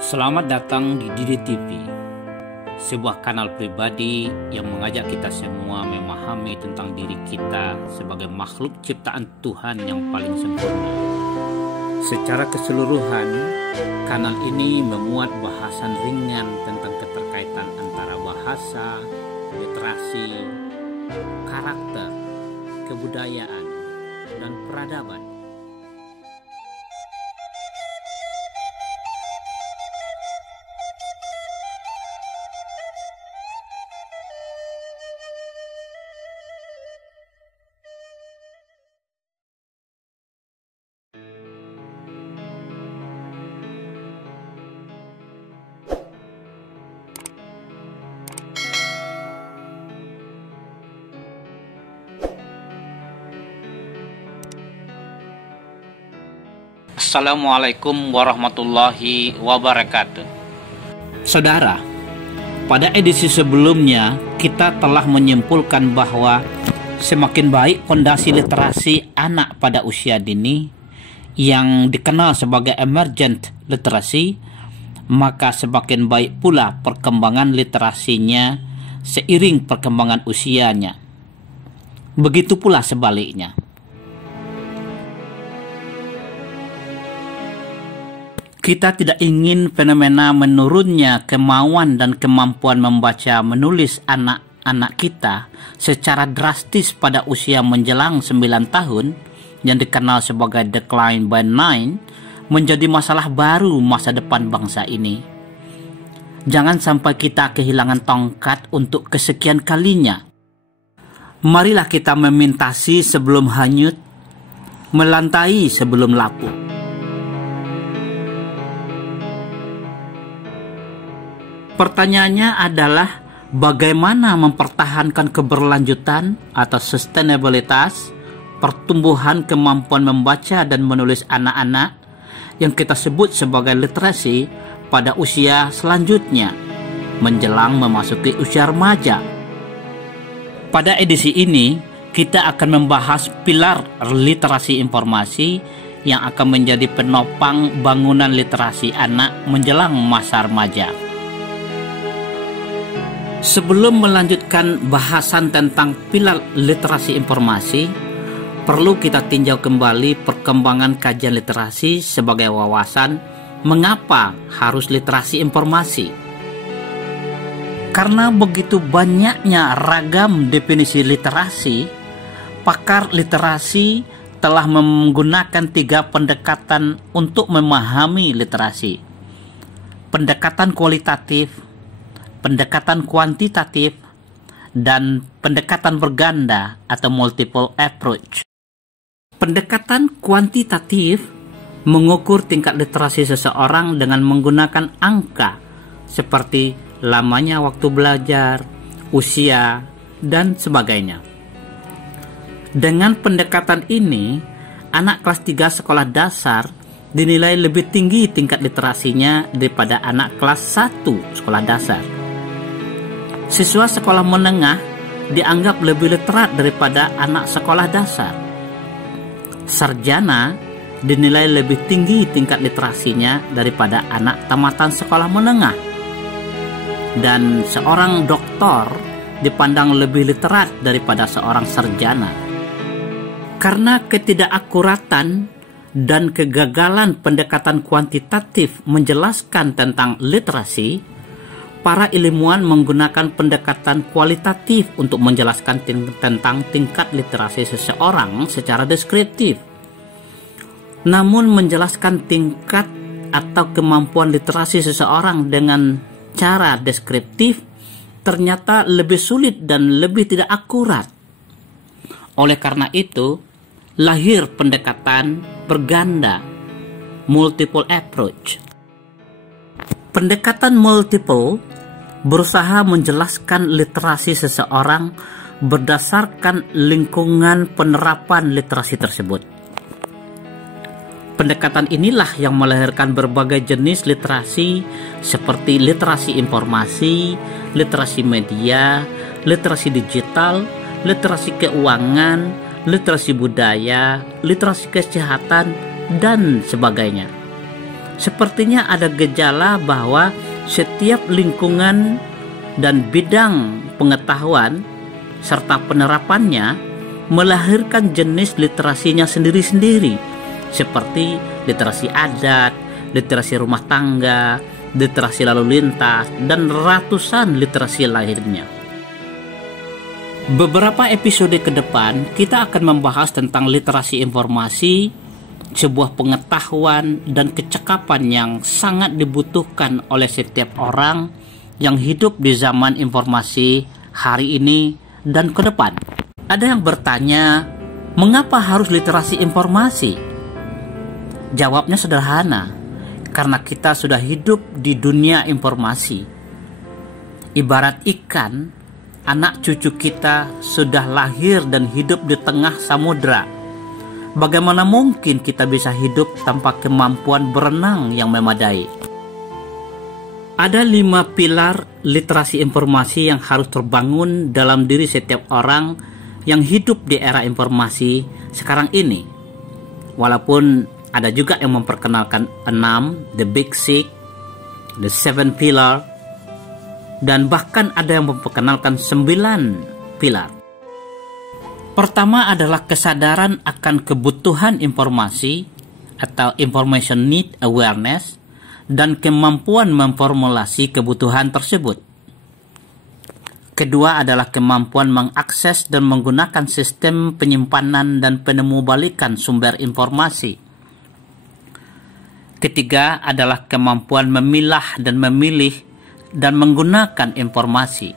Selamat datang di Didi TV, sebuah kanal pribadi yang mengajak kita semua memahami tentang diri kita sebagai makhluk ciptaan Tuhan yang paling sempurna. Secara keseluruhan, kanal ini memuat bahasan ringan tentang keterkaitan antara bahasa, literasi, karakter, kebudayaan, dan peradaban. Assalamualaikum warahmatullahi wabarakatuh. Saudara, pada edisi sebelumnya kita telah menyimpulkan bahwa semakin baik fondasi literasi anak pada usia dini yang dikenal sebagai emergent literacy, maka semakin baik pula perkembangan literasinya seiring perkembangan usianya. Begitu pula sebaliknya. Kita tidak ingin fenomena menurunnya kemauan dan kemampuan membaca menulis anak-anak kita secara drastis pada usia menjelang 9 tahun yang dikenal sebagai decline by 9 menjadi masalah baru masa depan bangsa ini. Jangan sampai kita kehilangan tongkat untuk kesekian kalinya. Marilah kita memintasi sebelum hanyut, melantai sebelum lapuk. Pertanyaannya adalah bagaimana mempertahankan keberlanjutan atau sustainabilitas pertumbuhan kemampuan membaca dan menulis anak-anak yang kita sebut sebagai literasi pada usia selanjutnya menjelang memasuki usia remaja. Pada edisi ini kita akan membahas pilar literasi informasi yang akan menjadi penopang bangunan literasi anak menjelang masa remaja. Sebelum melanjutkan bahasan tentang pilar literasi informasi, perlu kita tinjau kembali perkembangan kajian literasi sebagai wawasan mengapa harus literasi informasi. Karena begitu banyaknya ragam definisi literasi, pakar literasi telah menggunakan 3 pendekatan untuk memahami literasi. Pendekatan kualitatif, pendekatan kuantitatif, dan pendekatan berganda atau multiple approach. Pendekatan kuantitatif mengukur tingkat literasi seseorang dengan menggunakan angka seperti lamanya waktu belajar, usia, dan sebagainya. Dengan pendekatan ini, anak kelas 3 sekolah dasar dinilai lebih tinggi tingkat literasinya daripada anak kelas 1 sekolah dasar. Siswa sekolah menengah dianggap lebih literat daripada anak sekolah dasar. Sarjana dinilai lebih tinggi tingkat literasinya daripada anak tamatan sekolah menengah. Dan seorang doktor dipandang lebih literat daripada seorang sarjana. Karena ketidakakuratan dan kegagalan pendekatan kuantitatif menjelaskan tentang literasi, para ilmuwan menggunakan pendekatan kualitatif untuk menjelaskan tentang tingkat literasi seseorang secara deskriptif. Namun menjelaskan tingkat atau kemampuan literasi seseorang dengan cara deskriptif ternyata lebih sulit dan lebih tidak akurat. Oleh karena itu, lahir pendekatan berganda, multiple approach. Pendekatan multiple berusaha menjelaskan literasi seseorang berdasarkan lingkungan penerapan literasi tersebut. Pendekatan inilah yang melahirkan berbagai jenis literasi seperti literasi informasi, literasi media, literasi digital, literasi keuangan, literasi budaya, literasi kesehatan, dan sebagainya. sepertinya ada gejala bahwa setiap lingkungan dan bidang pengetahuan serta penerapannya melahirkan jenis literasinya sendiri-sendiri, seperti literasi adat, literasi rumah tangga, literasi lalu lintas, dan ratusan literasi lainnya. Beberapa episode ke depan kita akan membahas tentang literasi informasi, sebuah pengetahuan dan kecakapan yang sangat dibutuhkan oleh setiap orang yang hidup di zaman informasi hari ini dan ke depan. Ada yang bertanya, mengapa harus literasi informasi? Jawabnya sederhana, karena kita sudah hidup di dunia informasi. Ibarat ikan, anak cucu kita sudah lahir dan hidup di tengah samudra. Bagaimana mungkin kita bisa hidup tanpa kemampuan berenang yang memadai? Ada 5 pilar literasi informasi yang harus terbangun dalam diri setiap orang yang hidup di era informasi sekarang ini. Walaupun ada juga yang memperkenalkan 6, the big six, the 7 pillar, dan bahkan ada yang memperkenalkan 9 pilar. Pertama adalah kesadaran akan kebutuhan informasi atau information need awareness dan kemampuan memformulasi kebutuhan tersebut. Kedua adalah kemampuan mengakses dan menggunakan sistem penyimpanan dan penembalikan sumber informasi. Ketiga adalah kemampuan memilah dan memilih dan menggunakan informasi.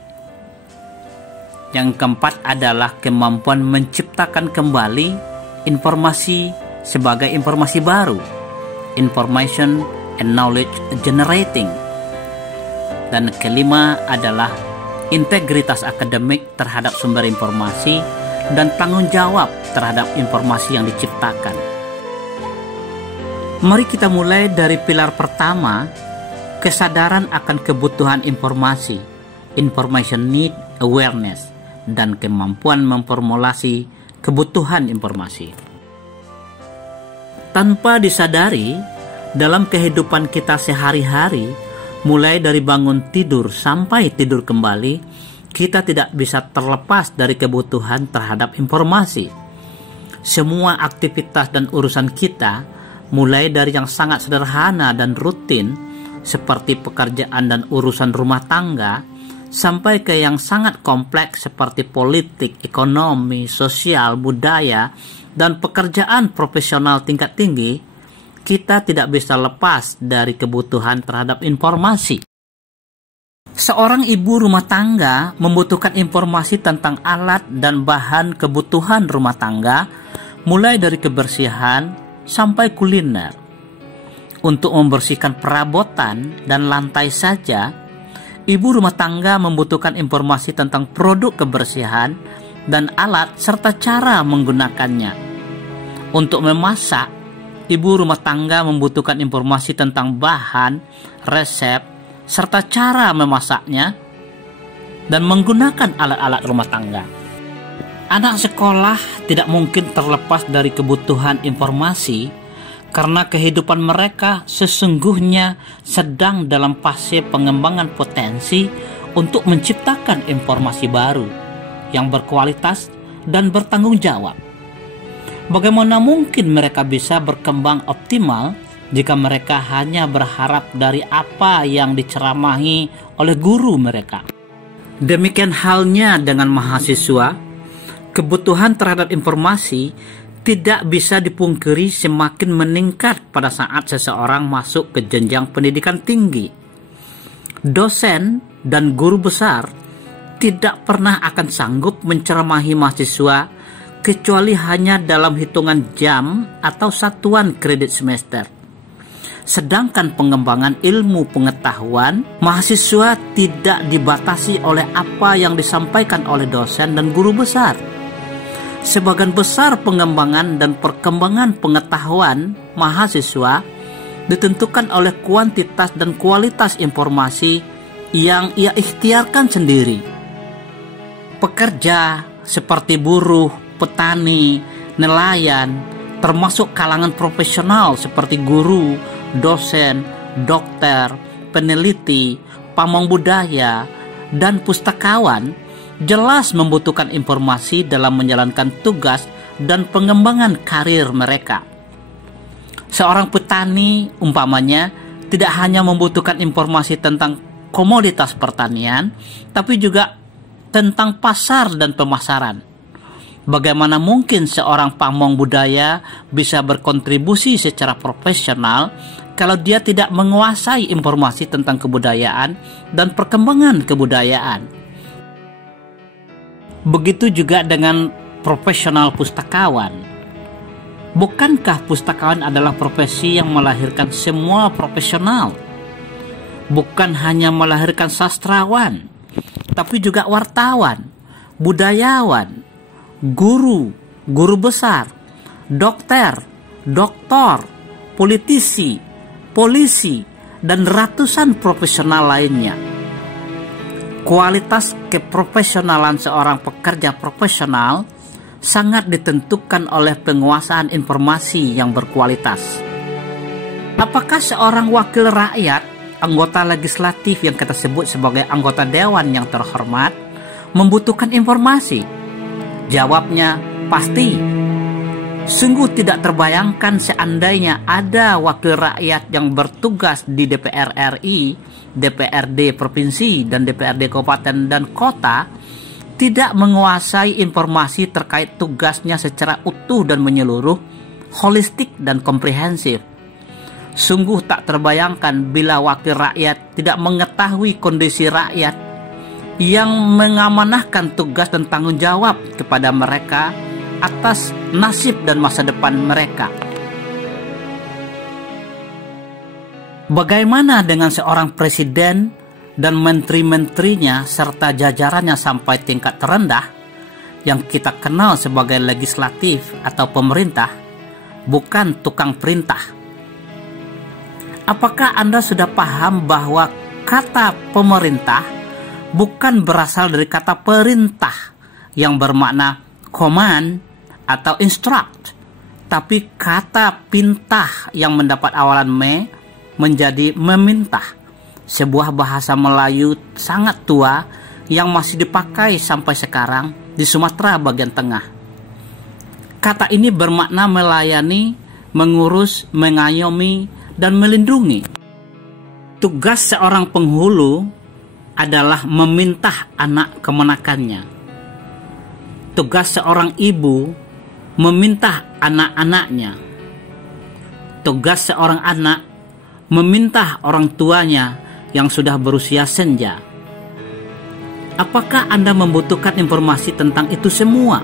Yang keempat adalah kemampuan menciptakan kembali informasi sebagai informasi baru, information and knowledge generating. Dan kelima adalah integritas akademik terhadap sumber informasi dan tanggung jawab terhadap informasi yang diciptakan. Mari kita mulai dari pilar pertama, kesadaran akan kebutuhan informasi, information need awareness, dan kemampuan memformulasi kebutuhan informasi. Tanpa disadari, dalam kehidupan kita sehari-hari, mulai dari bangun tidur sampai tidur kembali, kita tidak bisa terlepas dari kebutuhan terhadap informasi. Semua aktivitas dan urusan kita, mulai dari yang sangat sederhana dan rutin, seperti pekerjaan dan urusan rumah tangga, sampai ke yang sangat kompleks seperti politik, ekonomi, sosial, budaya, dan pekerjaan profesional tingkat tinggi, kita tidak bisa lepas dari kebutuhan terhadap informasi. Seorang ibu rumah tangga membutuhkan informasi tentang alat dan bahan kebutuhan rumah tangga, mulai dari kebersihan sampai kuliner. Untuk membersihkan perabotan dan lantai saja, ibu rumah tangga membutuhkan informasi tentang produk kebersihan dan alat serta cara menggunakannya. Untuk memasak, ibu rumah tangga membutuhkan informasi tentang bahan, resep, serta cara memasaknya dan menggunakan alat-alat rumah tangga. Anak sekolah tidak mungkin terlepas dari kebutuhan informasi karena kehidupan mereka sesungguhnya sedang dalam fase pengembangan potensi untuk menciptakan informasi baru yang berkualitas dan bertanggung jawab. Bagaimana mungkin mereka bisa berkembang optimal jika mereka hanya berharap dari apa yang diceramahi oleh guru mereka? Demikian halnya dengan mahasiswa, kebutuhan terhadap informasi tidak bisa dipungkiri semakin meningkat pada saat seseorang masuk ke jenjang pendidikan tinggi. Dosen dan guru besar tidak pernah akan sanggup menceramahi mahasiswa kecuali hanya dalam hitungan jam atau satuan kredit semester. Sedangkan pengembangan ilmu pengetahuan, mahasiswa tidak dibatasi oleh apa yang disampaikan oleh dosen dan guru besar. Sebagian besar pengembangan dan perkembangan pengetahuan mahasiswa ditentukan oleh kuantitas dan kualitas informasi yang ia ikhtiarkan sendiri. Pekerja seperti buruh, petani, nelayan, termasuk kalangan profesional seperti guru, dosen, dokter, peneliti, pamong budaya, dan pustakawan jelas membutuhkan informasi dalam menjalankan tugas dan pengembangan karir mereka. Seorang petani umpamanya tidak hanya membutuhkan informasi tentang komoditas pertanian, tapi juga tentang pasar dan pemasaran. Bagaimana mungkin seorang pamong budaya bisa berkontribusi secara profesional kalau dia tidak menguasai informasi tentang kebudayaan dan perkembangan kebudayaan? Begitu juga dengan profesional pustakawan. Bukankah pustakawan adalah profesi yang melahirkan semua profesional? Bukan hanya melahirkan sastrawan, tapi juga wartawan, budayawan, guru besar, dokter, doktor, politisi, polisi, dan ratusan profesional lainnya. Kualitas keprofesionalan seorang pekerja profesional sangat ditentukan oleh penguasaan informasi yang berkualitas. Apakah seorang wakil rakyat, anggota legislatif yang kita sebut sebagai anggota dewan yang terhormat, membutuhkan informasi? Jawabnya pasti. Sungguh tidak terbayangkan seandainya ada wakil rakyat yang bertugas di DPR RI, DPRD provinsi, dan DPRD kabupaten dan kota tidak menguasai informasi terkait tugasnya secara utuh dan menyeluruh, holistik dan komprehensif. Sungguh tak terbayangkan bila wakil rakyat tidak mengetahui kondisi rakyat yang mengamanahkan tugas dan tanggung jawab kepada mereka atas nasib dan masa depan mereka. Bagaimana dengan seorang presiden dan menteri-menterinya serta jajarannya sampai tingkat terendah yang kita kenal sebagai legislatif atau pemerintah, bukan tukang perintah? Apakah Anda sudah paham bahwa kata pemerintah bukan berasal dari kata perintah yang bermakna command atau instruct, tapi kata pintah yang mendapat awalan me menjadi meminta, sebuah bahasa Melayu sangat tua yang masih dipakai sampai sekarang di Sumatera bagian tengah. Kata ini bermakna melayani, mengurus, mengayomi, dan melindungi. Tugas seorang penghulu adalah meminta anak kemenakannya. Tugas seorang ibu meminta anak-anaknya. Tugas seorang anak meminta orang tuanya yang sudah berusia senja. Apakah Anda membutuhkan informasi tentang itu semua?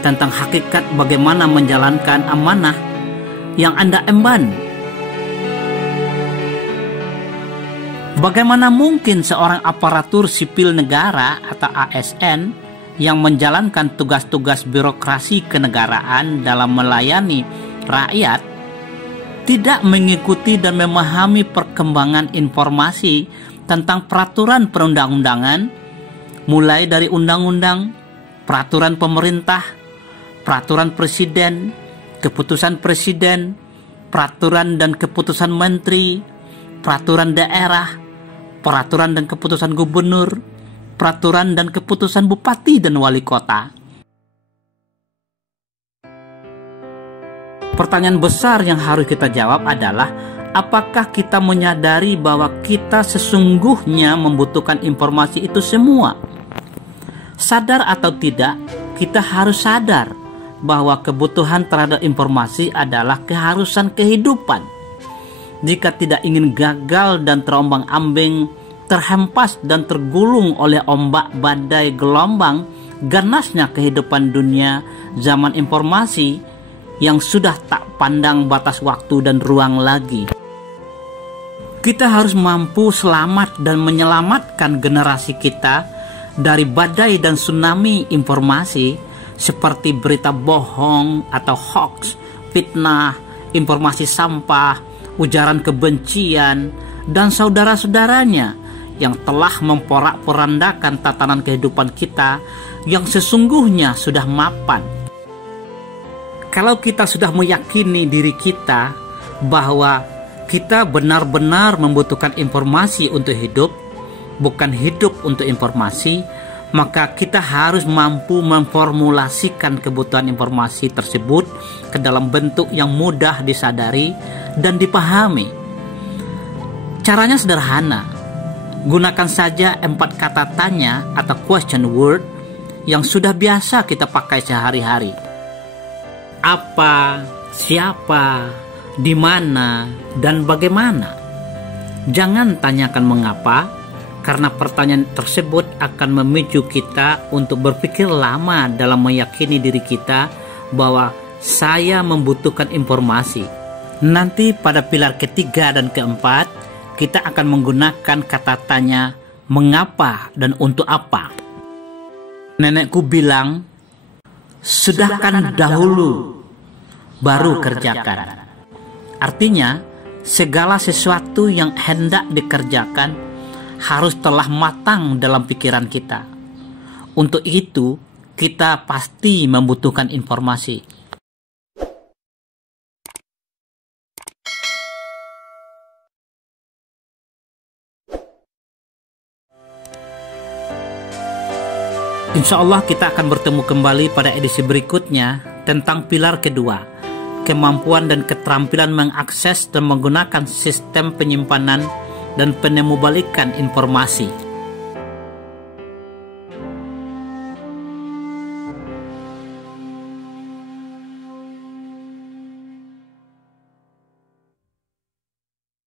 Tentang hakikat bagaimana menjalankan amanah yang Anda emban? Bagaimana mungkin seorang aparatur sipil negara atau ASN yang menjalankan tugas-tugas birokrasi kenegaraan dalam melayani rakyat tidak mengikuti dan memahami perkembangan informasi tentang peraturan perundang-undangan, mulai dari undang-undang, peraturan pemerintah, peraturan presiden, keputusan presiden, peraturan dan keputusan menteri, peraturan daerah, peraturan dan keputusan gubernur, peraturan dan keputusan bupati dan wali kota. Pertanyaan besar yang harus kita jawab adalah, apakah kita menyadari bahwa kita sesungguhnya membutuhkan informasi itu semua? Sadar atau tidak, kita harus sadar bahwa kebutuhan terhadap informasi adalah keharusan kehidupan. Jika tidak ingin gagal dan terombang-ambing, terhempas dan tergulung oleh ombak badai gelombang ganasnya kehidupan dunia zaman informasi yang sudah tak pandang batas waktu dan ruang lagi. Kita harus mampu selamat dan menyelamatkan generasi kita dari badai dan tsunami informasi seperti berita bohong atau hoax, fitnah, informasi sampah, ujaran kebencian, dan saudara-saudaranya yang telah memporak-porandakan tatanan kehidupan kita yang sesungguhnya sudah mapan. Kalau kita sudah meyakini diri kita bahwa kita benar-benar membutuhkan informasi untuk hidup, bukan hidup untuk informasi, maka kita harus mampu memformulasikan kebutuhan informasi tersebut ke dalam bentuk yang mudah disadari dan dipahami. Caranya sederhana. Gunakan saja 4 kata tanya atau question word yang sudah biasa kita pakai sehari-hari. Apa, siapa, di mana, dan bagaimana. Jangan tanyakan mengapa, karena pertanyaan tersebut akan memicu kita untuk berpikir lama dalam meyakini diri kita bahwa saya membutuhkan informasi. Nanti pada pilar ketiga dan keempat, kita akan menggunakan kata tanya mengapa dan untuk apa. Nenekku bilang, sudahkan dahulu, baru kerjakan. Artinya, segala sesuatu yang hendak dikerjakan harus telah matang dalam pikiran kita. Untuk itu, kita pasti membutuhkan informasi. Insya Allah kita akan bertemu kembali pada edisi berikutnya tentang pilar kedua, kemampuan dan keterampilan mengakses dan menggunakan sistem penyimpanan dan penemubalikan informasi.